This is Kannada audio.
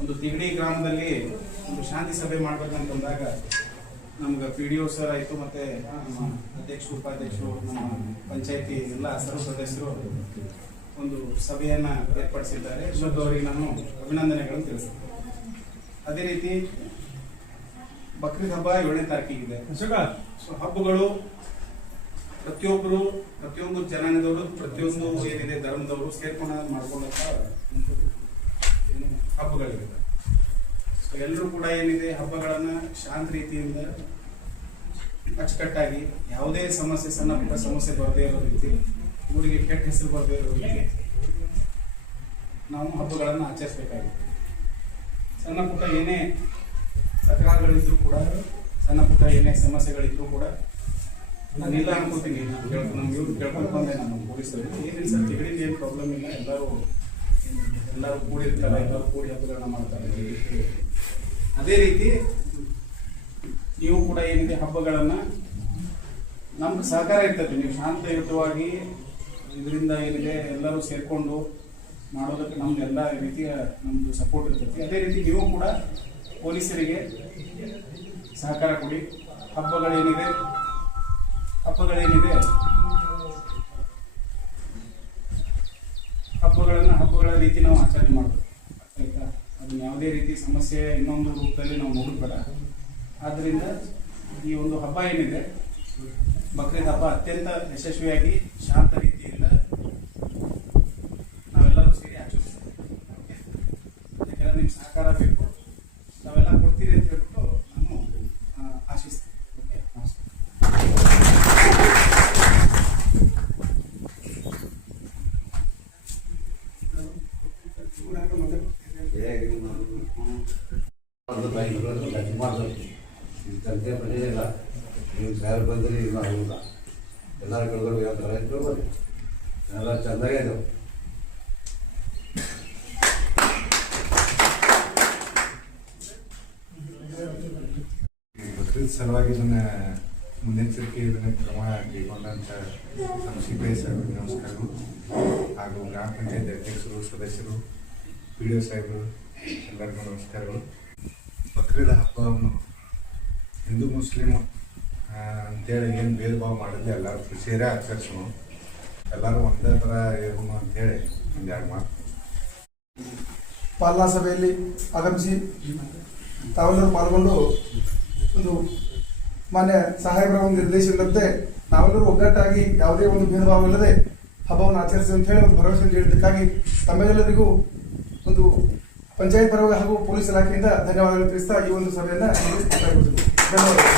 ಒಂದು ತಿಗಡಿ ಗ್ರಾಮದಲ್ಲಿ ಒಂದು ಶಾಂತಿ ಸಭೆ ಮಾಡ್ಬೇಕಂತಂದಾಗ ನಮ್ಗೆ PDO ಸರ್ ಆಯಿತು, ಮತ್ತೆ ನಮ್ಮ ಅಧ್ಯಕ್ಷರು, ಉಪಾಧ್ಯಕ್ಷರು, ನಮ್ಮ ಪಂಚಾಯತಿ ಎಲ್ಲ ಸರ್ವ ಸದಸ್ಯರು ಒಂದು ಸಭೆಯನ್ನ ಏರ್ಪಡಿಸಿದ್ದಾರೆ. ಅವರಿಗೆ ನಾನು ಅಭಿನಂದನೆಗಳನ್ನು ತಿಳಿಸ್ತೇನೆ. ಅದೇ ರೀತಿ ಬಕ್ರೀದ್ ಹಬ್ಬ 7ನೇ ತಾರೀಕಿಗಿದೆ. ಸೊ ಹಬ್ಬಗಳು ಪ್ರತಿಯೊಂದು ಜನಾಂಗದವರು, ಪ್ರತಿಯೊಂದು ಏನಿದೆ ಧರ್ಮದವರು ಸೇರ್ಕೊಂಡು ಮಾಡ್ಕೊಳ್ಳುವಂತ ಹಬ್ಬಗಳಿವೆ. ಸೊ ಎಲ್ಲರೂ ಕೂಡ ಏನಿದೆ ಹಬ್ಬಗಳನ್ನ ಶಾಂತ ರೀತಿಯಿಂದ ಅಚ್ಚುಕಟ್ಟಾಗಿ, ಯಾವುದೇ ಸಮಸ್ಯೆ, ಸಣ್ಣ ಪುಟ್ಟ ಸಮಸ್ಯೆ ಬರದೇ ಇರೋ ರೀತಿ, ಊರಿಗೆ ಕೆಟ್ಟ ಹೆಸರು ಬರದೇ ಇರೋ ರೀತಿ ನಾವು ಹಬ್ಬಗಳನ್ನು ಆಚರಿಸಬೇಕಾಗಿದೆ. ಸಣ್ಣ ಪುಟ್ಟ ಏನೇ ತಕರಾರುಗಳಿದ್ರು ಕೂಡ, ಸಣ್ಣ ಪುಟ್ಟ ಏನೇ ಸಮಸ್ಯೆಗಳಿದ್ರು ಕೂಡ ನಾನೆಲ್ಲ ಅನ್ಕೋತೀನಿ, ನಮ್ಗೆ ಇವ್ರು ಕೇಳ್ಕೊಂಡು ಬಂದೆ ನಾನು ಪೊಲೀಸರು, ಏನಿಲ್ಲ ಸರ್ ತಿಗಡಿಲಿ ಏನು ಪ್ರಾಬ್ಲಮ್ ಇಲ್ಲ, ಎಲ್ಲರೂ ಕೂಡಿರ್ತಾರೆ, ಎಲ್ಲರೂ ಕೂಡಿ ಹಬ್ಬಗಳನ್ನ ಮಾಡ್ತಾರೆ. ಅದೇ ರೀತಿ ನೀವು ಕೂಡ ಏನಿದೆ ಹಬ್ಬಗಳನ್ನ ನಮ್ಗೆ ಸಹಕಾರ ಇರ್ತದೆ, ನೀವು ಶಾಂತಯುತವಾಗಿ ಇದರಿಂದ ಏನಿದೆ ಎಲ್ಲರೂ ಸೇರ್ಕೊಂಡು ಮಾಡೋದಕ್ಕೆ ನಮ್ದು ಎಲ್ಲ ರೀತಿಯ ನಮ್ದು ಸಪೋರ್ಟ್ ಇರ್ತೈತಿ. ಅದೇ ರೀತಿ ನೀವು ಕೂಡ ಪೊಲೀಸರಿಗೆ ಸಹಕಾರ ಕೊಡಿ. ಹಬ್ಬಗಳೇನಿದೆ ಹಬ್ಬಗಳ ರೀತಿ ನಾವು ಆಚರಣೆ ಮಾಡಬೇಕು, ಆಯ್ತಾ? ಅದನ್ನ ಯಾವುದೇ ರೀತಿ ಸಮಸ್ಯೆ ಇನ್ನೊಂದು ರೂಪದಲ್ಲಿ ನಾವು ನೋಡಬೇಡ. ಆದ್ದರಿಂದ ಈ ಒಂದು ಹಬ್ಬ ಏನಿದೆ ಬಕ್ರೀದ್ ಹಬ್ಬ ಅತ್ಯಂತ ಯಶಸ್ವಿಯಾಗಿ ಶಾಂತ ರೀತಿಯಿಂದ ನಾವೆಲ್ಲರೂ ಸೇರಿ ಆಚರಿಸ್ತೀವಿ. ಯಾಕೆಂದ್ರೆ ನಿಮ್ಗೆ ಸಹಕಾರ ಬೇಕು, ನಾವೆಲ್ಲ ಕೊಡ್ತೀರಿ ಅಂತ ಹೇಳ್ಬಿಟ್ಟು ನಾನು ಆಶಿಸ್ತೀನಿ. ಸಂಖ್ಯೆ ಬಂದಿಲ್ಲ, ನೀವು ಯಾರು ಬಂದರೆ ಇಲ್ಲ ಆಗುಲ್ಲ, ಎಲ್ಲರ ಕಳೆದ್ರು ಯಾವ ಥರ ಇದ್ರು ಬನ್ನಿ, ಎಲ್ಲ ಚೆಂದಾಗೆ ಇದ್ದಾವೆ. ಬಕ್ರೀದ್ ಸಲುವಾಗಿ ಇದನ್ನ ಮುನ್ನೆಚ್ಚರಿಕೆ ಕ್ರಮ ಕೈಗೊಂಡಂಥ ನಮ್ಮ CPI ಸಾಹೇಬರಿಗೆ ನಮಸ್ಕಾರಗಳು, ಹಾಗೂ ಗ್ರಾಮ ಪಂಚಾಯತ್ ಅಧ್ಯಕ್ಷರು, ಸದಸ್ಯರು, PDO ಸಾಹೇಬರು ಎಲ್ಲರಿಗೂ ನಮಸ್ಕಾರಗಳು. ಬಕ್ರೀದ್ ಹಬ್ಬವನ್ನು ಹಿಂದೂ ಮುಸ್ಲಿಮ್ ಅಂತೇಳಿ ಏನು ಭೇದ ಭಾವ ಮಾಡಿದ್ವಿ, ಎಲ್ಲರೂ ಸೇರೇ ಆಚರಿಸೋಣ, ಎಲ್ಲರೂ ಒಂದೇ ಥರ ಇರೋಣ ಅಂತೇಳಿ ಒಂದೆರಡು ಮಾತು. ಪಾಲನಾ ಸಭೆಯಲ್ಲಿ ಆಗಮಿಸಿ ತಾವೆಲ್ಲರೂ ಪಾಲ್ಗೊಂಡು ಒಂದು ಮಾನ್ಯ ಸಾಹೇಬರ ಒಂದು ನಿರ್ದೇಶನದಂತೆ ನಾವೆಲ್ಲರೂ ಒಗ್ಗಟ್ಟಾಗಿ ಯಾವುದೇ ಒಂದು ಭೇದ ಭಾವ ಇಲ್ಲದೆ ಹಬ್ಬವನ್ನು ಆಚರಿಸಿ ಅಂತ ಹೇಳಿ ಒಂದು ಭರವಸೆ ನೀಡಿದ್ದಕ್ಕಾಗಿ ತಮ್ಮೆಲ್ಲರಿಗೂ ಒಂದು ಪಂಚಾಯತ್ ಪರವಾಗಿ ಹಾಗೂ ಪೊಲೀಸ್ ಇಲಾಖೆಯಿಂದ ಧನ್ಯವಾದಗಳು ತಿಳಿಸ್ತಾ ಈ ಒಂದು ಸಭೆಯನ್ನು ಧನ್ಯವಾದಗಳು.